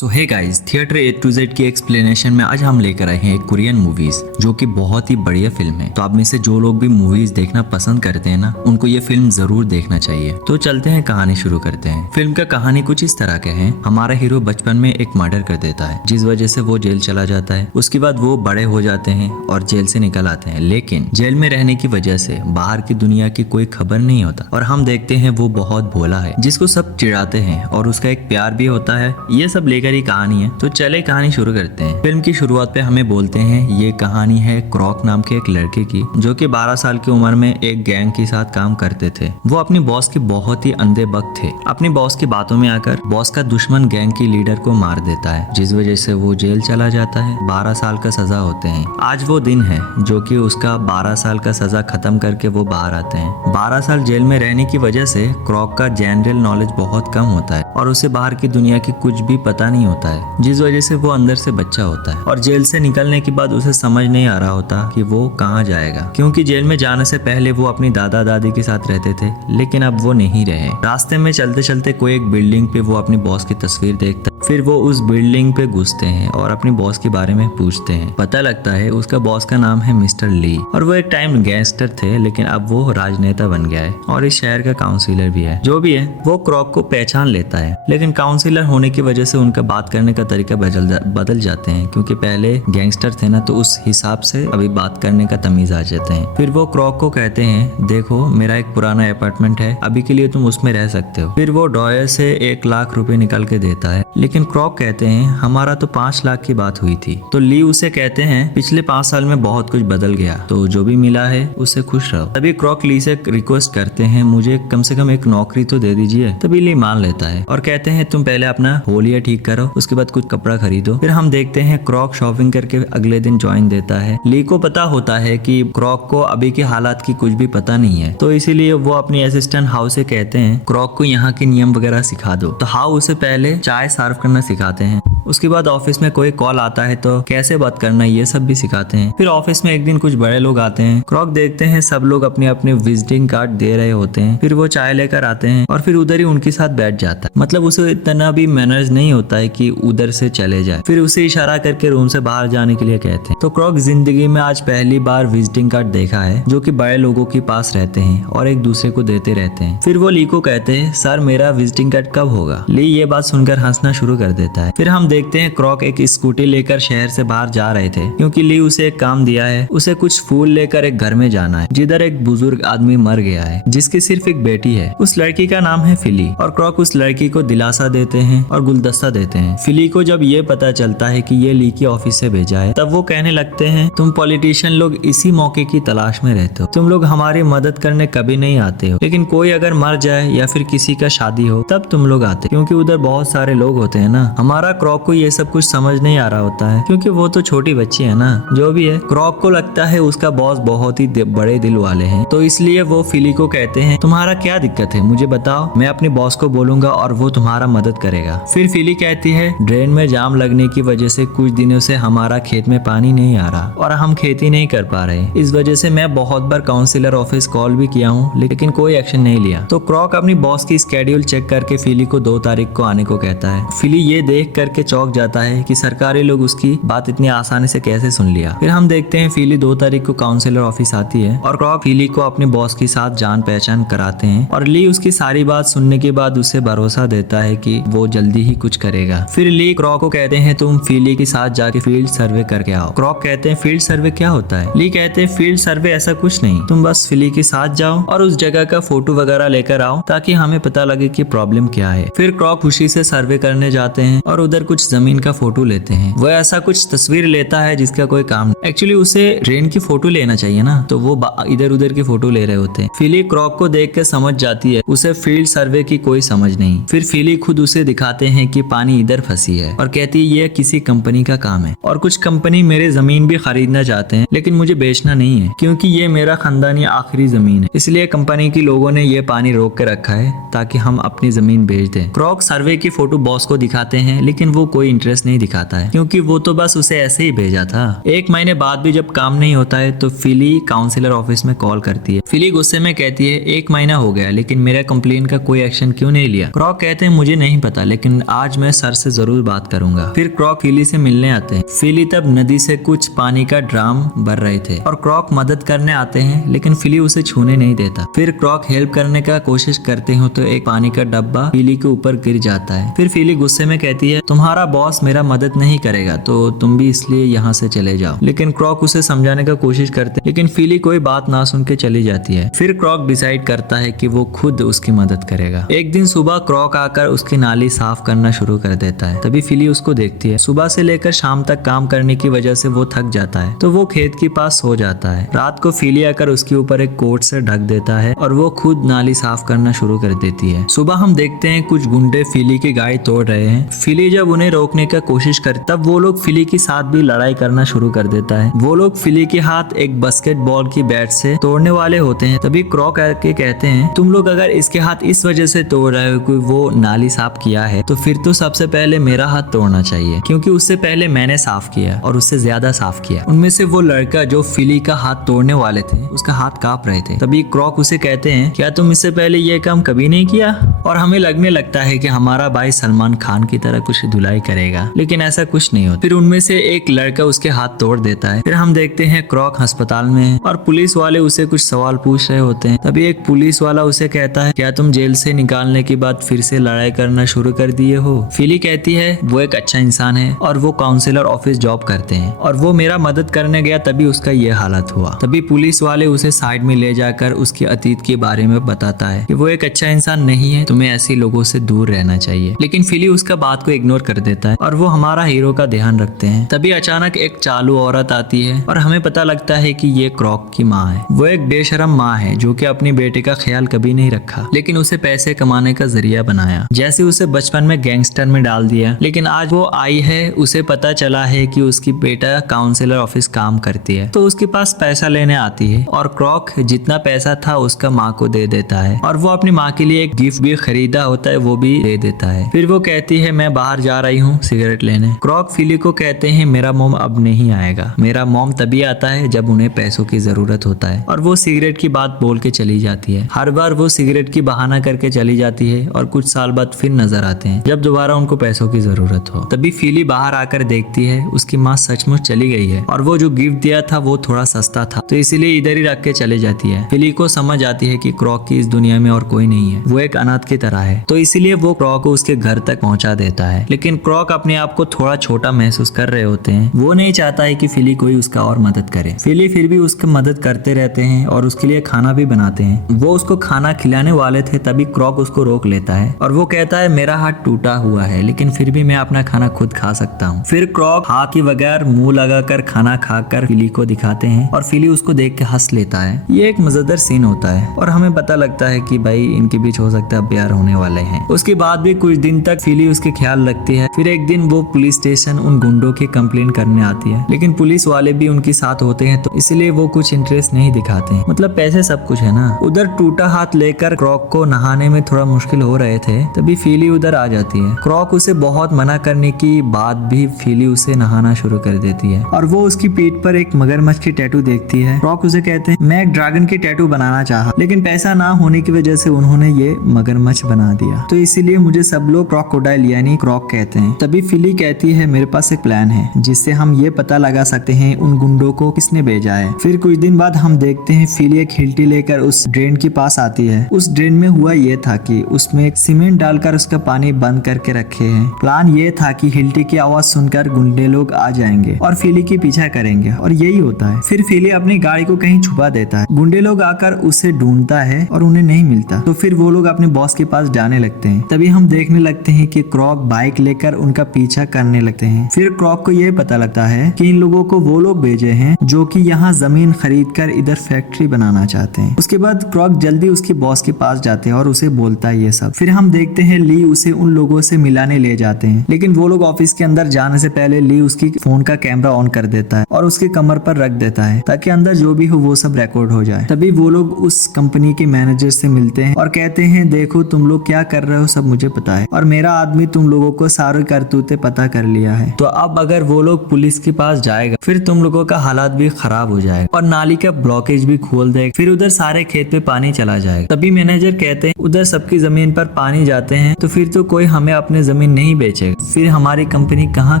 So hey guys, theatre A to Z की explanation में आज हम लेकर आए हैं एक कोरियन मूवीज जो कि बहुत ही बढ़िया फिल्म है। तो आप में से जो लोग भी मूवीज देखना पसंद करते हैं ना, उनको ये फिल्म जरूर देखना चाहिए। तो चलते हैं, कहानी शुरू करते हैं। फिल्म का कहानी कुछ इस तरह के है। हमारा हीरो बचपन में एक मर्डर कर देता है, जिस वजह से वो जेल चला जाता है। उसके बाद वो बड़े हो जाते हैं और जेल से निकल आते हैं, लेकिन जेल में रहने की वजह से बाहर की दुनिया की कोई खबर नहीं होता। और हम देखते हैं वो बहुत भोला है, जिसको सब चिढ़ाते हैं, और उसका एक प्यार भी होता है। ये सब लेकर ही कहानी है। तो चले कहानी शुरू करते हैं। फिल्म की शुरुआत पे हमें बोलते हैं ये कहानी है क्रॉक नाम के एक लड़के की, जो कि 12 साल की उम्र में एक गैंग के साथ काम करते थे। वो अपनी बॉस के बहुत ही अंधे भक्त थे। अपनी बॉस की बातों में आकर बॉस का दुश्मन गैंग की लीडर को मार देता है, जिस वजह से वो जेल चला जाता है। 12 साल का सजा होते हैं। आज वो दिन है जो कि उसका 12 साल का सजा खत्म करके वो बाहर आते हैं। 12 साल जेल में रहने की वजह से क्रॉक का जनरल नॉलेज बहुत कम होता है और उसे बाहर की दुनिया की कुछ भी पता नहीं होता है, जिस वजह से वो अंदर से बच्चा होता है। और जेल से निकलने के बाद उसे समझ नहीं आ रहा होता कि वो कहाँ जाएगा, क्योंकि जेल में जाने से पहले वो अपनी दादा दादी के साथ रहते थे, लेकिन अब वो नहीं रहे। रास्ते में चलते चलते कोई एक बिल्डिंग पे वो अपनी बॉस की तस्वीर देखता है। फिर वो उस बिल्डिंग पे घुसते हैं और अपनी बॉस के बारे में पूछते हैं। पता लगता है उसका बॉस का नाम है मिस्टर ली, और वो एक टाइम गैंगस्टर थे, लेकिन अब वो राजनेता बन गया है और इस शहर का काउंसिलर भी है। जो भी है, वो क्रॉक को पहचान लेता है, लेकिन काउंसिलर होने की वजह से उनका बात करने का तरीका बदल जाते हैं, क्योंकि पहले गैंगस्टर थे ना, तो उस हिसाब से अभी बात करने का तमीज आ जाते हैं। फिर वो क्रॉक को कहते हैं, देखो मेरा एक पुराना अपार्टमेंट है, अभी के लिए तुम उसमें रह सकते हो। फिर वो ड्रॉयर से 1 लाख रुपए निकाल के देता है, लेकिन क्रॉक कहते हैं हमारा तो 5 लाख की बात हुई थी। तो ली उसे कहते हैं पिछले 5 साल में बहुत कुछ बदल गया, तो जो भी मिला है उससे खुश रहो। तभी क्रॉक ली से रिक्वेस्ट करते हैं, मुझे कम से कम एक नौकरी तो दे दीजिए। तभी ली मान लेता है और कहते हैं तुम पहले अपना होलिया ठीक करो, उसके बाद कुछ कपड़ा खरीदो। फिर हम देखते हैं क्रॉक शॉपिंग करके अगले दिन ज्वाइन देता है। ली को पता होता है कि क्रॉक को अभी के हालात की कुछ भी पता नहीं है, तो इसीलिए वो अपनी असिस्टेंट हाउ से कहते हैं क्रॉक को यहाँ के नियम वगैरह सिखा दो। तो हाउ उसे पहले चाय सर्व करना सिखाते हैं। उसके बाद ऑफिस में कोई कॉल आता है तो कैसे बात करना ये सब भी सिखाते हैं। फिर ऑफिस में एक दिन कुछ बड़े लोग आते हैं। क्रॉक देखते हैं सब लोग अपने अपने विजिटिंग कार्ड दे रहे होते हैं। फिर वो चाय लेकर आते हैं और फिर उधर ही उनके साथ बैठ जाता है। मतलब उसे इतना भी मैनर्स नहीं होता है कि उधर से चले जाए। फिर उसे इशारा करके रूम से बाहर जाने के लिए कहते हैं। तो क्रॉक जिंदगी में आज पहली बार विजिटिंग कार्ड देखा है, जो कि बड़े लोगों के पास रहते हैं और एक दूसरे को देते रहते हैं। फिर वो ली को कहते हैं सर मेरा विजिटिंग कार्ड कब होगा। ली ये बात सुनकर हंसना शुरू कर देता है। फिर हम देखते हैं क्रॉक एक स्कूटी लेकर शहर से बाहर जा रहे थे, क्योंकि ली उसे एक काम दिया है। उसे कुछ फूल लेकर एक घर में जाना है, जिधर एक बुजुर्ग आदमी मर गया है, जिसकी सिर्फ एक बेटी है। उस लड़की का नाम है फिली, और क्रॉक उस लड़की को दिलासा देते हैं और गुलदस्ता देते हैं। फिली को जब ये पता चलता है कि ये ली की ऑफिस से भेजा है, तब वो कहने लगते हैं तुम पॉलिटिशियन लोग इसी मौके की तलाश में रहते हो, तुम लोग हमारी मदद करने कभी नहीं आते हो, लेकिन कोई अगर मर जाए या फिर किसी का शादी हो तब तुम लोग आते, क्योंकि उधर बहुत सारे लोग होते हैं ना। हमारा क्रॉक को ये सब कुछ समझ नहीं आ रहा होता है, क्योंकि वो तो छोटी बच्ची है ना। जो भी है, क्रॉक को लगता है उसका बॉस बहुत ही बड़े दिल वाले हैं, तो इसलिए वो फिली को कहते हैं तुम्हारा क्या दिक्कत है मुझे बताओ, मैं अपने बॉस को बोलूंगा और वो तुम्हारा मदद करेगा। फिर फिली कहती है ड्रेन में जाम लगने की वजह से कुछ दिनों से हमारा खेत में पानी नहीं आ रहा और हम खेती नहीं कर पा रहे। इस वजह से मैं बहुत बार काउंसिलर ऑफिस कॉल भी किया हूँ, लेकिन कोई एक्शन नहीं लिया। तो क्रॉक अपनी बॉस की स्केड्यूल चेक करके फिली को 2 तारीख को आने को कहता है। फिली ये देख करके चौंक जाता है कि सरकारी लोग उसकी बात इतनी आसानी से कैसे सुन लिया। फिर हम देखते हैं फिली 2 तारीख को काउंसिलर ऑफिस आती है और क्रॉक फिली को अपने बॉस के साथ जान पहचान कराते हैं, और ली उसकी सारी बात सुनने के बाद उसे भरोसा देता है कि वो जल्दी ही कुछ करेगा। फिर ली क्रॉक को कहते हैं तुम फिली के साथ जाके फील्ड सर्वे करके आओ। क्रॉक कहते हैं फील्ड सर्वे क्या होता है। ली कहते हैं फील्ड सर्वे ऐसा कुछ नहीं, तुम बस फिली के साथ जाओ और उस जगह का फोटो वगैरह लेकर आओ, ताकि हमें पता लगे कि प्रॉब्लम क्या है। फिर क्रॉक खुशी से सर्वे करने जाते हैं और उधर कुछ जमीन का फोटो लेते हैं। वो ऐसा कुछ तस्वीर लेता है जिसका कोई काम, एक्चुअली उसे ट्रेन की फोटो लेना चाहिए ना, तो वो इधर उधर की फोटो ले रहे होते हैं। फिली क्रॉक को देख के समझ जाती है उसे फील्ड सर्वे की कोई समझ नहीं। फिर फिली खुद उसे दिखाते हैं कि पानी इधर फंसी है और कहती है ये किसी कंपनी का काम है, और कुछ कंपनी मेरे जमीन भी खरीदना चाहते हैं, लेकिन मुझे बेचना नहीं है, क्योंकि ये मेरा खानदानी आखिरी जमीन है, इसलिए कंपनी के लोगों ने ये पानी रोक के रखा है ताकि हम अपनी जमीन बेच दें। क्रॉक सर्वे की फोटो बॉस को दिखाते हैं, लेकिन वो कोई इंटरेस्ट नहीं दिखाता है, क्योंकि वो तो बस उसे ऐसे ही भेजा था। 1 महीने बाद भी जब काम नहीं होता है तो फिली काउंसिलर ऑफिस में कॉल करती है। फिली गुस्से में कहती है 1 महीना हो गया लेकिन मेरा कंप्लेन का कोई एक्शन क्यों नहीं लिया। क्रॉक कहते हैं मुझे नहीं पता, लेकिन आज मैं सर से जरूर बात करूंगा। फिर क्रॉक फिली से मिलने आते हैं। फिली तब नदी से कुछ पानी का ड्राम भर रहे थे और क्रॉक मदद करने आते हैं, लेकिन फिली उसे छूने नहीं देता। फिर क्रॉक हेल्प करने का कोशिश करते हो तो एक पानी का डब्बा फिली के ऊपर गिर जाता है। फिर फिली गुस्से में कहती है तुम्हारा बॉस मेरा मदद नहीं करेगा तो तुम भी इसलिए यहाँ से चले जाओ। लेकिन क्रॉक उसे समझाने का कोशिश करते हैं, लेकिन फिली कोई बात ना सुन के चली जाती है। फिर क्रॉक डिसाइड करता है कि वो खुद उसकी मदद करेगा। एक दिन सुबह क्रॉक आकर उसकी नाली साफ करना शुरू कर देता है। तभी फिली उसको देखती है। सुबह से लेकर शाम तक काम करने की वजह से वो थक जाता है तो वो खेत के पास सो जाता है। रात को फिली आकर उसके ऊपर एक कोट से ढक देता है और वो खुद नाली साफ करना शुरू कर देती है। सुबह हम देखते हैं कुछ गुंडे फिली की गाड़ी तोड़ रहे हैं। फिली जब उन्हें रोकने का कोशिश करती तब वो लोग फिली के साथ भी लड़ाई करना शुरू कर देता है। वो लोग फिली के हाथ एक बास्केटबॉल की बैट से तोड़ने वाले होते हैं। तभी क्रॉक आके कहते हैं तुम लोग अगर इसके हाथ इस वजह से तोड़ रहे हो कि वो नाली साफ किया है तो फिर तो सबसे पहले मेरा हाथ तोड़ना चाहिए, क्योंकि उससे पहले मैंने साफ किया और उससे ज्यादा साफ किया। उनमें से वो लड़का जो फिली का हाथ तोड़ने वाले थे उसका हाथ कांप रहे थे। तभी क्रॉक उसे कहते हैं क्या तुम इससे पहले ये काम कभी नहीं किया? और हमें लगने लगता है कि हमारा भाई सलमान खान की तरह कुछ धुलाई करेगा, लेकिन ऐसा कुछ नहीं होता। फिर उनमें से एक लड़का उसके हाथ तोड़ देता है। फिर हम देखते हैं क्रॉक अस्पताल में है और पुलिस वाले उसे कुछ सवाल पूछ रहे होते हैं। तभी एक पुलिस वाला उसे कहता है क्या तुम जेल से निकालने के बाद फिर से लड़ाई करना शुरू कर दिए हो? फिली कहती है वो एक अच्छा इंसान है और वो काउंसिलर ऑफिस जॉब करते हैं और वो मेरा मदद करने गया तभी उसका ये हालत हुआ। तभी पुलिस वाले उसे साइड में ले जाकर उसके अतीत के बारे में बताता है कि वो एक अच्छा इंसान नहीं है, तुम्हें ऐसे लोगों से दूर रहना चाहिए। लेकिन फिली उसका बात को इग्नोर कर देता है और वो हमारा हीरो का ध्यान रखते हैं। तभी अचानक एक चालू औरत आती है और हमें पता लगता है कि ये क्रॉक की माँ है। वो एक बेशरम माँ है जो कि अपनी बेटे का ख्याल कभी नहीं रखा, लेकिन उसे पैसे कमाने का जरिया बनाया। जैसे उसे बचपन में गैंगस्टर में डाल दिया, लेकिन आज वो आई है, उसे पता चला है कि उसकी बेटा काउंसिलर ऑफिस काम करती है तो उसके पास पैसा लेने आती है और क्रॉक जितना पैसा था उसका माँ को दे देता है और वो अपनी माँ के लिए एक गिफ्ट भी खरीदा होता है वो भी दे देता है। फिर वो कहती है मैं बाहर जा रही हूँ सिगरेट लेने। क्रॉक फिली को कहते हैं मेरा मॉम अब नहीं आएगा, मेरा मॉम तभी आता है जब उन्हें पैसों की जरूरत होता है। और वो सिगरेट की बात बोल के चली जाती है। हर बार वो सिगरेट की बहाना करके चली जाती है और कुछ साल बाद फिर नजर आते हैं जब दोबारा उनको पैसों की जरूरत हो। तभी फिली बाहर आकर देखती है उसकी माँ सचमुच चली गई है और वो जो गिफ्ट दिया था वो थोड़ा सस्ता था तो इसीलिए इधर ही रख के चले जाती है। फिली को समझ आती है कि क्रॉक की इस दुनिया में और कोई नहीं है, वो एक अनाथ की तरह है, तो इसीलिए वो क्रॉक को उसके घर तक पहुंचा देता है। लेकिन क्रॉक अपने आप को थोड़ा छोटा महसूस कर रहे होते हैं। वो नहीं चाहता है कि फिली कोई उसका और मदद करे। फिली फिर भी उसकी मदद करते रहते हैं और उसके लिए खाना भी बनाते हैं। वो उसको खाना खिलाने वाले थे तभी क्रॉक उसको रोक लेता है और वो कहता है मेरा हाथ टूटा हुआ है लेकिन फिर भी मैं अपना खाना खुद खा सकता हूँ। फिर क्रॉक हाथ के बगैर मुंह लगाकर खाना खाकर फिली को दिखाते हैं और फिली उसको देख के हंस लेता है। ये एक मजेदार सीन होता है और हमें पता लगता है कि भाई इनके बीच हो सकता है प्यार होने वाले हैं। उसके बाद भी कुछ दिन तक फिली उसके ख्याल रखती है। फिर एक दिन वो पुलिस स्टेशन उन गुंडों की कंप्लेन करने आती है, लेकिन पुलिस वाले भी उनके साथ होते हैं तो इसलिए वो कुछ इंटरेस्ट नहीं दिखाते हैं। मतलब पैसे सब कुछ है ना। उधर टूटा हाथ लेकर क्रॉक को नहाने में थोड़ा मुश्किल हो रहे थे तभी फिली उधर आ जाती है। क्रॉक उसे बहुत मना करने की बाद भी फिली उसे नहाना शुरू कर देती है और वो उसकी पीठ पर एक मगरमच्छ की टैटू देखती है। क्रॉक उसे कहते हैं मैं एक ड्रैगन की टैटू बनाना चाहा, लेकिन पैसा ना होने की वजह से उन्होंने ये मगरमच्छ बना दिया, तो इसीलिए मुझे सब लोग क्रोकोडाइल यानी क्रॉक कहते हैं। तभी फिली कहती है मेरे पास एक प्लान है जिससे हम ये पता लगा सकते हैं उन गुंडों को किसने भेजा है। फिर कुछ दिन बाद हम देखते हैं फिली एक हिल्टी लेकर उस ड्रेन के पास आती है। उस ड्रेन में हुआ ये था कि उसमें एक सीमेंट डालकर उसका पानी बंद करके रखे हैं। प्लान ये था कि हिल्टी की आवाज सुनकर गुंडे लोग आ जाएंगे और फिली की पीछा करेंगे और यही होता है। फिर फिली अपनी गाड़ी को कहीं छुपा देता है। गुंडे लोग आकर उसे ढूंढता है और उन्हें नहीं मिलता तो फिर वो लोग अपने बॉस के पास जाने लगते हैं। तभी हम देखने लगते हैं कि क्रॉक बाइक लेकर उनका पीछा करने लगते हैं। फिर क्रॉक को ये पता लगता है कि इन लोगों को वो लोग भेजे हैं जो कि यहाँ जमीन खरीद कर इधर फैक्ट्री बनाना चाहते हैं। उसके बाद क्रॉक जल्दी उसके बॉस के पास जाते हैं और उसे बोलता है ये सब। फिर हम देखते हैं ली उसे उन लोगों से मिलाने ले जाते हैं, लेकिन वो लोग ऑफिस के अंदर जाने से पहले ली उसकी फोन का कैमरा ऑन कर देता है और उसके कमर पर रख देता है ताकि अंदर जो भी हो वो सब रिकॉर्ड हो जाए। तभी वो लोग उस कंपनी के मैनेजर से मिलते हैं और कहते हैं देखो तुम लोग क्या कर रहे हो सब मुझे पता है और मेरा आदमी तुम लोगों को सारे सारी करतूतें पता कर लिया है, तो अब अगर वो लोग पुलिस के पास जाएगा फिर तुम लोगों का हालात भी खराब हो जाएगा और नाली का ब्लॉकेज भी खोल देगा, फिर उधर सारे खेत पे पानी चला जाएगा। तभी मैनेजर कहते हैं उधर सबकी जमीन पर पानी जाते हैं तो फिर तो कोई हमें अपने जमीन नहीं बेचेगा, फिर हमारी कंपनी कहाँ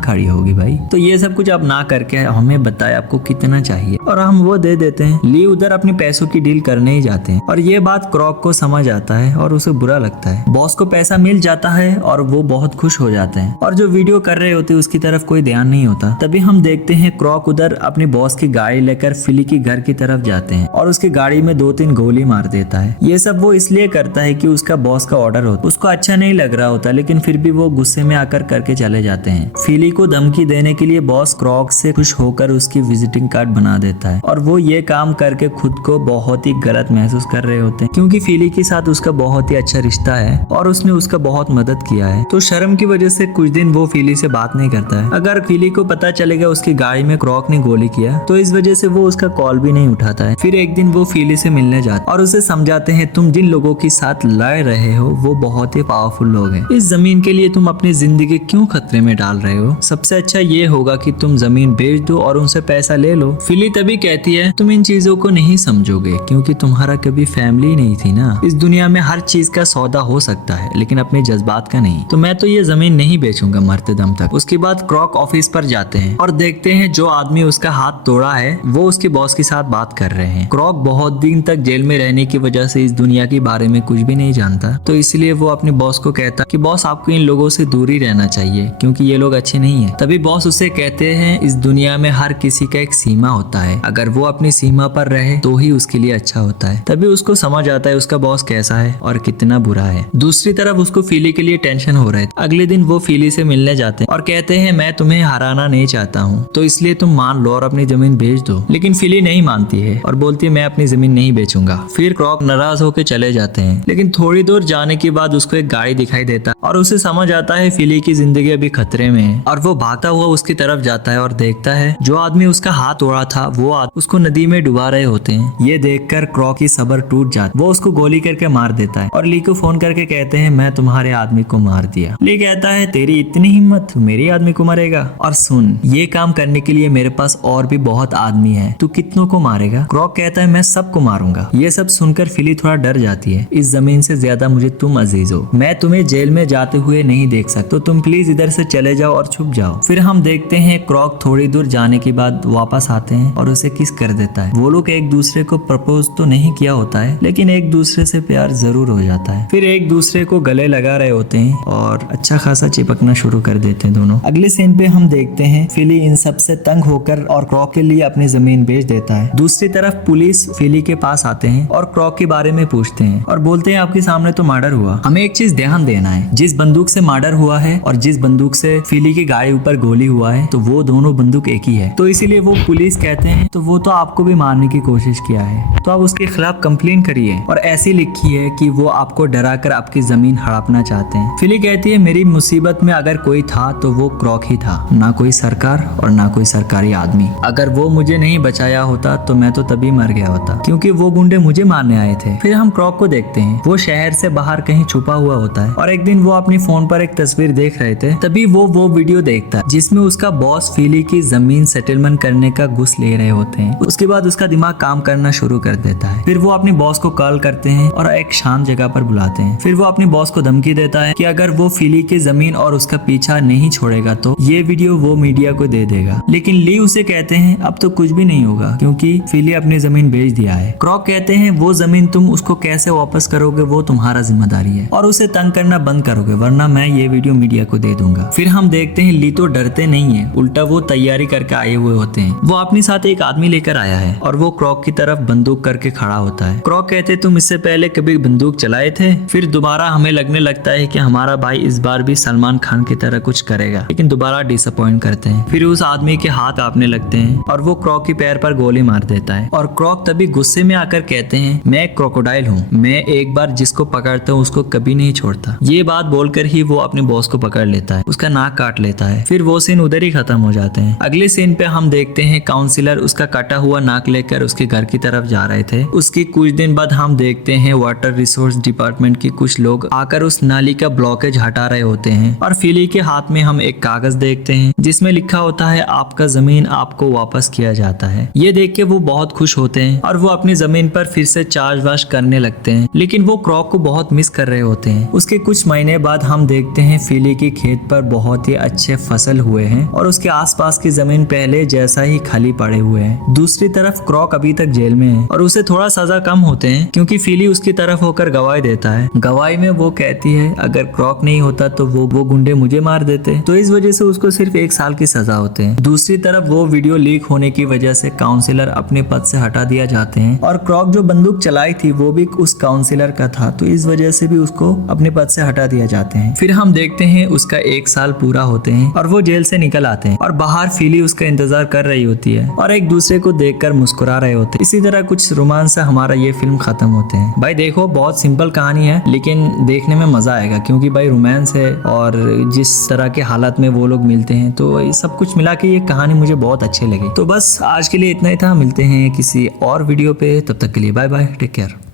खड़ी होगी भाई। तो ये सब कुछ अब ना करके हमें बताए आपको कितना चाहिए और हम वो दे देते हैं। ली उधर अपनी पैसों की डील करने ही जाते हैं और ये बात क्रॉक को समझ आता है और उसे बुरा लगता है। बॉस को पैसा मिल जाता है और वो बहुत खुश हो जाते हैं और जो वीडियो कर रहे होते हैं उसकी तरफ कोई ध्यान नहीं होता। तभी हम देखते हैं क्रॉक उधर अपने बॉस की गाड़ी लेकर फिली की घर की तरफ जाते हैं और उसकी गाड़ी में 2-3 गोली मार देता है। ये सब वो इसलिए करता है कि उसका बॉस का ऑर्डर होता, उसको अच्छा नहीं लग रहा होता, लेकिन फिर भी वो गुस्से में आकर करके चले जाते हैं। फिली को धमकी देने के लिए बॉस क्रॉक से खुश होकर उसकी विजिटिंग कार्ड बना देता है और वो ये काम करके खुद को बहुत ही गलत महसूस कर रहे होते हैं क्योंकि फिली के साथ उसका बहुत ही अच्छा रिश्ता है और उसने उसका बहुत मदद किया है। तो शर्म की वजह से कुछ दिन वो फिली से बात नहीं करता है। अगर फिली को पता चलेगा उसकी गाड़ी में क्रॉक ने गोली किया तो इस वजह से वो उसका कॉल भी नहीं उठाता है। फिर एक दिन वो फिली से मिलने जाते और उसे समझाते हैं तुम जिन लोगों के साथ लड़ रहे हो वो बहुत ही पावरफुल लोग हैं, इस जमीन के लिए तुम अपनी जिंदगी क्यों खतरे में डाल रहे हो, सबसे अच्छा ये होगा कि तुम जमीन बेच दो और उनसे पैसा ले लो। फिली तभी कहती है तुम इन चीजों को नहीं समझोगे क्योंकि तुम्हारा कभी फैमिली नहीं थी ना। इस दुनिया में हर चीज का सौदा हो सकता है लेकिन अपने जज्बात का नहीं। तो मैं तो ये जमीन नहीं बेचूंगा मरते दम तक। उसके बाद क्रॉक ऑफिस पर जाते हैं और देखते हैं जो आदमी उसका हाथ तोड़ा है वो उसके बॉस के साथ बात कर रहे हैं। क्रॉक बहुत दिन तक जेल में रहने की वजह से इस दुनिया के बारे में कुछ भी नहीं जानता, तो इसलिए वो अपने बॉस को कहता कि बॉस आपको इन लोगों से दूर ही रहना चाहिए क्योंकि ये लोग अच्छे नहीं है। तभी बॉस उसे कहते हैं इस दुनिया में हर किसी का एक सीमा होता है, अगर वो अपनी सीमा पर रहे तो ही उसके लिए अच्छा होता है। तभी उसको समझ आता है उसका बॉस कैसा है और कितना बुरा है। दूसरी तरफ उसको फिली के लिए टेंशन हो रहा है। अगले दिन वो फिली से मिलने जाते हैं और कहते हैं मैं तुम्हें हराना नहीं चाहता हूँ तो इसलिए तुम मान लो और अपनी जमीन बेच दो, लेकिन फिली नहीं मानती है और बोलती है मैं अपनी जमीन नहीं बेचूंगा। फिर क्रॉक नाराज होकर चले जाते हैं, लेकिन थोड़ी दूर जाने के बाद उसको एक गाड़ी दिखाई देता और उसे समझ आता है फिली की जिंदगी अभी खतरे में है और वो भागता हुआ उसकी तरफ जाता है और देखता है जो आदमी उसका हाथ तोड़ा था वो उसको नदी में डुबा रहे होते हैं। ये देखकर क्रॉक की सब्र टूट जाता, वो उसको गोली करके मार देता है और ली को फोन करके कहते हैं मैं तुम्हारे आदमी को मार दिया। ली कहता है तेरी इतनी हिम्मत, मेरे आदमी को मारेगा, और सुन ये काम करने के लिए मेरे पास और भी बहुत आदमी है, तू कितनों को मारेगा। क्रॉक कहता है मैं सबको मारूंगा। ये सब सुनकर फिली थोड़ा डर जाती है, इस जमीन से ज्यादा मुझे तुम अजीज हो, मैं तुम्हें जेल में जाते हुए नहीं देख सकता, तो तुम प्लीज इधर से चले जाओ और छुप जाओ। फिर हम देखते हैं क्रॉक थोड़ी दूर जाने के बाद वापस आते हैं और उसे किस कर देता है। वो लोग एक दूसरे को प्रपोज तो नहीं किया होता है लेकिन एक दूसरे से प्यार जरूर हो जाता है। फिर एक दूसरे को गले लगा रहे होते हैं और अच्छा खासा चिपकना शुरू कर देते हैं दोनों। अगले सीन पे हम देखते हैं फिली इन सब से तंग होकर और क्रॉक के लिए अपनी जमीन बेच देता है। दूसरी तरफ पुलिस फिली के पास आते हैं और क्रॉक के बारे में पूछते हैं और बोलते हैं आपके सामने तो मर्डर हुआ, हमें एक चीज ध्यान देना है, जिस बंदूक से मर्डर हुआ है और जिस बंदूक से फिली की गाड़ी ऊपर गोली हुआ है तो वो दोनों बंदूक एक ही है। तो इसीलिए वो पुलिस कहते हैं तो वो तो आपको भी मारने की कोशिश किया है, तो आप उसके खिलाफ कंप्लेन करिए और ऐसी लिखी है कि वो आपको डराकर आपकी जमीन हड़पना चाहते हैं। फिली कहती है मेरी मुसीबत में अगर कोई था तो वो क्रॉक ही था, ना कोई सरकार और ना कोई सरकारी आदमी। अगर वो मुझे नहीं बचाया होता तो मैं तो तभी मर गया होता क्योंकि वो गुंडे मुझे मारने आए थे। फिर हम क्रॉक को देखते हैं, वो शहर से बाहर कहीं छुपा हुआ होता है और एक दिन वो अपनी फोन पर एक तस्वीर देख रहे थे, तभी वो वीडियो देखता है जिसमें उसका बॉस फिली की जमीन सेटलमेंट करने का घूस ले रहे होते हैं। उसके बाद उसका दिमाग काम करना शुरू कर देता है। फिर वो अपने बॉस को कॉल करते हैं और एक शांत जगह पर बुलाते हैं। फिर वो अपने बॉस को धमकी देता है कि अगर वो फिली की जमीन और उसका पीछा नहीं छोड़ेगा तो ये वीडियो वो मीडिया को दे देगा। लेकिन ली उसे कहते हैं अब तो कुछ भी नहीं होगा क्योंकि फिली अपनी जमीन बेच दिया है। क्रॉक कहते हैं वो जमीन तुम उसको कैसे वापस करोगे वो तुम्हारा जिम्मेदारी है और उसे तंग करना बंद करोगे वरना मैं ये वीडियो मीडिया को दे दूंगा। फिर हम देखते हैं ली तो डरते नहीं है, उल्टा वो तैयारी करके आए हुए होते हैं। वो अपने साथ एक आदमी लेकर आया है और वो क्रॉक की तरफ बंदूक करके खड़ा होता है। क्रॉक कहते तुम इससे पहले कभी बंदूक चलाए थे? फिर दोबारा हमें लगने लगता है कि हमारा भाई इस बार भी सलमान खान की तरह कुछ करेगा, लेकिन दोबारा डिसअपॉइंट करते हैं। फिर उस आदमी के हाथ कांपने लगते हैं और वो क्रॉक के पैर पर गोली मार देता है और क्रॉक तभी गुस्से में आकर कहते हैं मैं एक क्रोकोडाइल हूँ, मैं एक बार जिसको पकड़ता हूँ उसको कभी नहीं छोड़ता। ये बात बोलकर ही वो अपने बॉस को पकड़ लेता है, उसका नाक काट लेता है। फिर वो सीन उधर ही खत्म हो जाते हैं। अगले सीन पे हम देखते हैं काउंसिलर उसका कटा हुआ नाक लेकर उसके घर की तरफ जा रहे थे। उसके कुछ दिन बाद हम देखते हैं वाटर रिसोर्स डिपार्टमेंट के कुछ लोग आकर उस नाली का ब्लॉकेज हटा रहे होते हैं और और फिली के हाथ में हम एक कागज देखते हैं जिसमें लिखा होता है आपका जमीन आपको वापस किया जाता है। ये देख के वो बहुत खुश होते हैं और वो अपनी जमीन पर फिर से चार्ज वाश करने लगते हैं, लेकिन वो क्रॉक को बहुत मिस कर रहे होते हैं। उसके कुछ महीने बाद हम देखते हैं फिली के खेत पर बहुत ही अच्छे फसल हुए हैं और उसके आसपास की जमीन पहले जैसा ही खाली पड़े हुए हैं। दूसरी तरफ क्रॉक अभी तक जेल में है और उसे थोड़ा सजा कम होते हैं क्योंकि फिली उसकी तरफ होकर गवाही देता है। गवाही में वो कहती है अगर क्रॉक नहीं होता तो वो गुंडे मुझे मार देते, तो इस वजह से उसको सिर्फ 1 साल की सजा होते हैं। दूसरी तरफ वो वीडियो लीक होने की वजह से काउंसिलर अपने पद से हटा दिया जाते हैं और क्रॉक जो बंदूक चलाई थी वो भी उस काउंसिलर का था, तो इस वजह से भी उसको अपने पद से हटा दिया जाते हैं। फिर हम देखते हैं उसका 1 साल पूरा होते हैं और वो जेल से निकल आते हैं और बाहर फिली उसका इंतजार कर रही होती है और एक दूसरे को देखकर मुस्कुरा रहे होते हैं। इसी तरह कुछ रोमांस से हमारा ये फिल्म खत्म होते हैं। भाई देखो, बहुत सिंपल कहानी है लेकिन देखने में मजा आएगा क्योंकि भाई रोमांस है और जिस तरह के हालात में वो लोग मिलते हैं, तो ये सब कुछ मिला के ये कहानी मुझे बहुत अच्छी लगी। तो बस आज के लिए इतना ही था, मिलते हैं किसी और वीडियो पे, तब तक के लिए बाय बाय, टेक केयर।